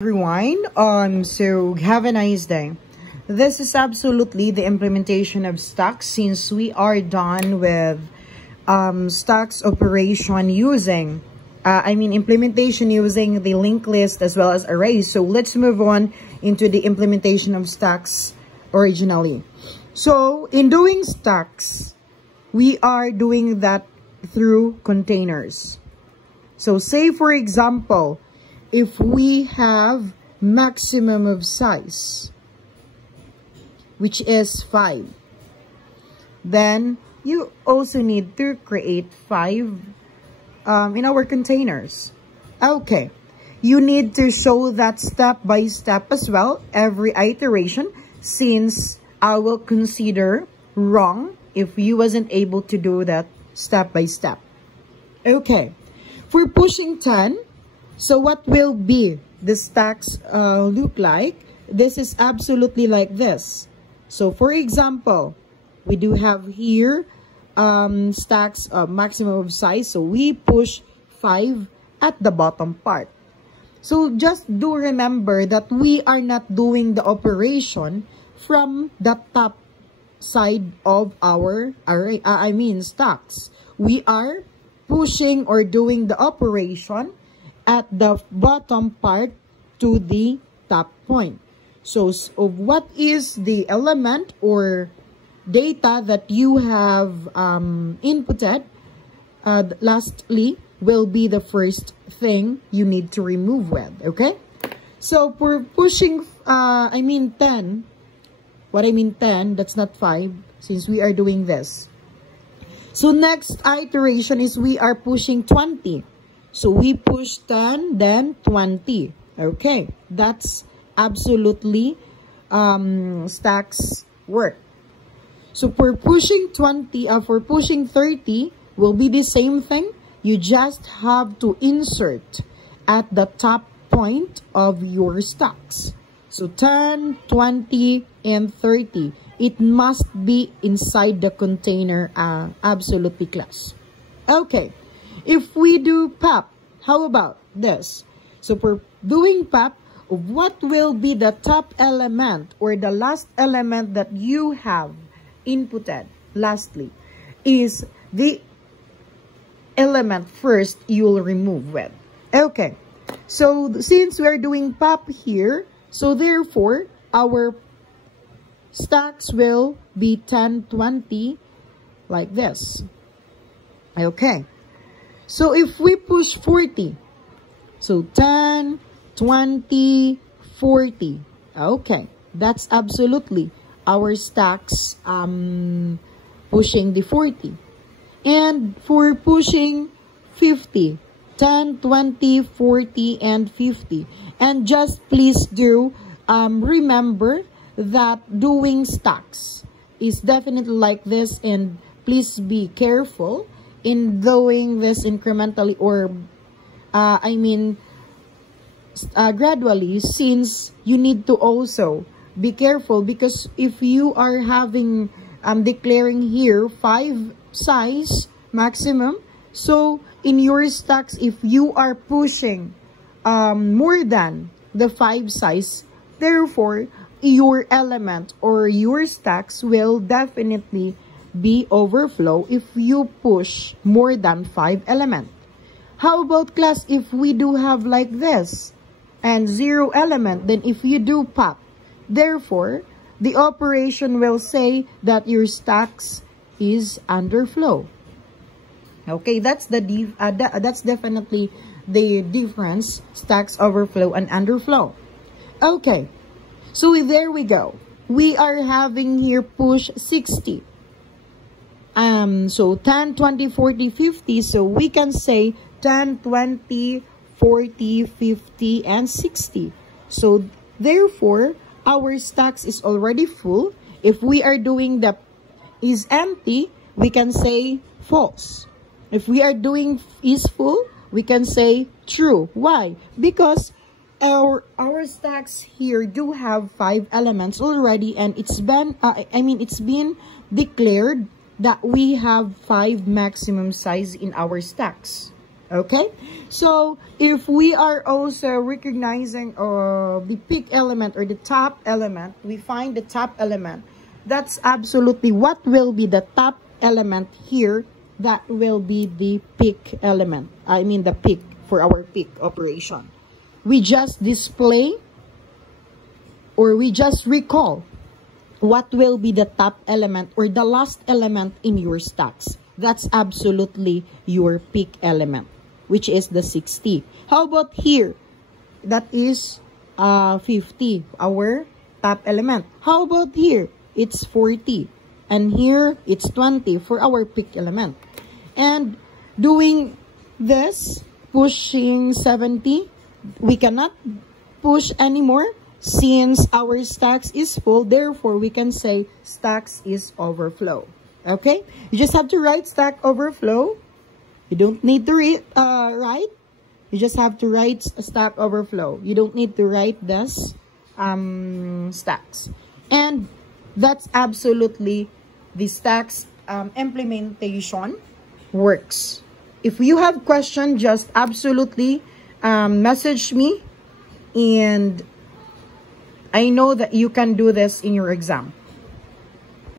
Everyone. So have a nice day. This is absolutely the implementation of stacks since we are done with stacks operation using implementation using the linked list as well as arrays. So let's move on into the implementation of stacks originally. So in doing stacks, we are doing that through containers. So say for example, if we have maximum of size, which is 5, then you also need to create 5 in our containers. Okay, you need to show that step by step as well, every iteration, since I will consider wrong if you wasn't able to do that step by step. Okay, for pushing 10, so what will be the stacks look like? This is absolutely like this. So for example, we do have here stacks of maximum of size. So we push 5 at the bottom part. So just do remember that we are not doing the operation from the top side of our array, stacks. We are pushing or doing the operation at the bottom part to the top point. So what is the element or data that you have inputted, lastly, will be the first thing you need to remove with, okay? So for pushing, 10, 10, that's not 5, since we are doing this. So next iteration is we are pushing 20. So we push 10, then 20. Okay, that's absolutely stacks work. So for pushing 30 will be the same thing. You just have to insert at the top point of your stacks. So 10, 20, and 30. It must be inside the container, absolutely class. Okay. If we do pop, how about this? So for doing pop, what will be the top element or the last element that you have inputted? Lastly, is the element first you will remove with. Okay, so since we are doing pop here, so therefore our stacks will be 10, 20 like this. Okay. So if we push 40, so 10, 20, 40. Okay, that's absolutely our stacks pushing the 40. And for pushing 50, 10, 20, 40, and 50. And just please do remember that doing stacks is definitely like this, and please be careful in doing this incrementally or gradually, since you need to also be careful, because if you are having declaring here 5 size maximum, so in your stacks, if you are pushing more than the 5 size, therefore your element or your stacks will definitely be overflow if you push more than 5 element. How about class if we do have like this and 0 element? Then if you do pop, therefore the operation will say that your stacks is underflow. Okay, that's that's definitely the difference, stacks overflow and underflow. Okay, so there we go. We are having here push 60. So 10, 20, 40, 50. So we can say 10, 20, 40, 50, and 60. So therefore, our stacks is already full. If we are doing the is empty, we can say false. If we are doing is full, we can say true. Why? Because our stacks here do have 5 elements already, and it's been it's been declared that we have 5 maximum size in our stacks. Okay, so if we are also recognizing the peak element or the top element, we find the top element. That's absolutely what will be the top element here. That will be the peak element. I mean the peak for our peak operation. We just display or we just recall what will be the top element or the last element in your stacks. That's absolutely your peak element, which is the 60. How about here? That is 50, our top element. How about here? It's 40. And here, it's 20 for our peak element. And doing this, pushing 70, we cannot push anymore since our stacks is full. Therefore, we can say stacks is overflow. Okay? You just have to write stack overflow. You don't need to write. You just have to write stack overflow. You don't need to write this stacks. And that's absolutely the stacks implementation works. If you have question, just absolutely message me, and I know that you can do this in your exam.